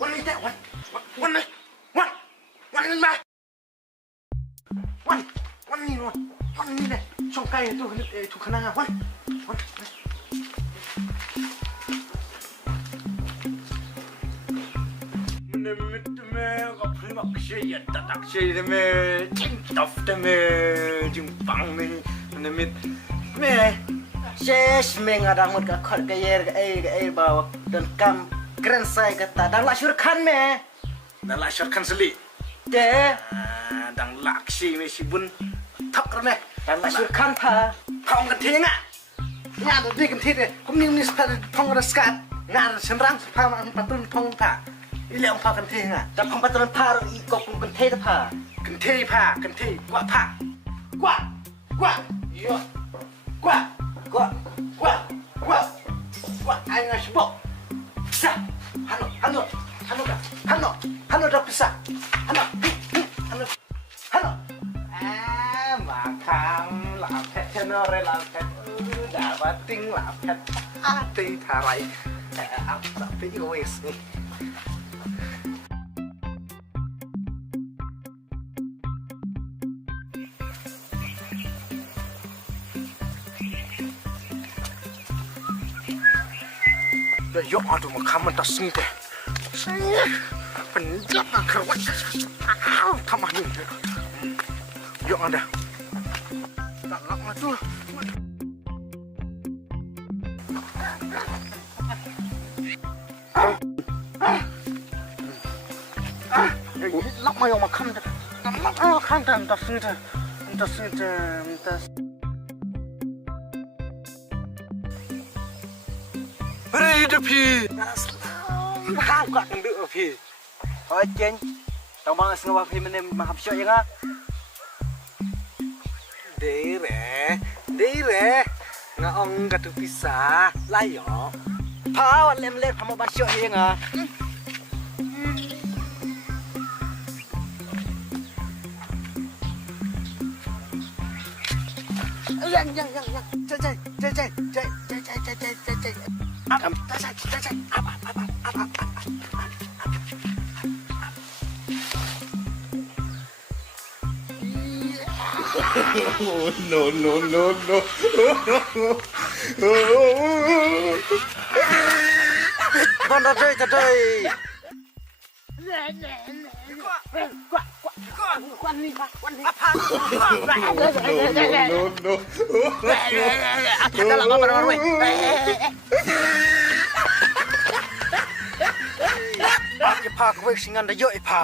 วันนี้แต่วันนี้วันนี้มาวันนี้เนี่ยช่องไก่ตัวทุกคณะวันmed og prøver at se der ser med stof der med jumpan med ses menga dang mut ka khot ka yer ka ai ba dan kam kren sai ka ta dang la shur khan seli de dang lak si me si bun thak me dang la shur khan pha phong kan thing ah nga da kan thi de kum ning ni spa phong ra skat nga sen rang pha ma patun phong phaเรื่องพากันเทงอ่ะจับของปัตตานพาเราอีกกกันเทพากันเทพากว่าพากว่าเยอะกว่าไอ้เงาชิบะซะฮันโนดับพิซซ่าฮันโนมาคำหลับแพทนอร์หลับแพทด่าว่าติ้งหลับแพทตีทาไรอัพสับไปโอเอสนี่แล้วยกเอาตัวมาคำมันตัดสินแต่เป็นยักษ์กระวัดทำอะไรเนี่ยยกเอาเด้อตัดลักมาตัวลักมาเอามาคำแต่ลักเอาคำแต่ตัดสินแต่เฮ้ยเด็กพี่ข้าวกัดกันดื้อพี่เฮ้ยเจนต้องมาสนุกพี่มันเนี่ยมาขับเชือกยังไงดีแหละงาองกัดตุพิซซ่าไล่หรอพาวันเล่มพามาบ้านเชือกยังไงยังใจอับใช่อับno con đã chơi quan đi kita lama berapa wehพาเขาไปสิงานได้เยอะไอ้พา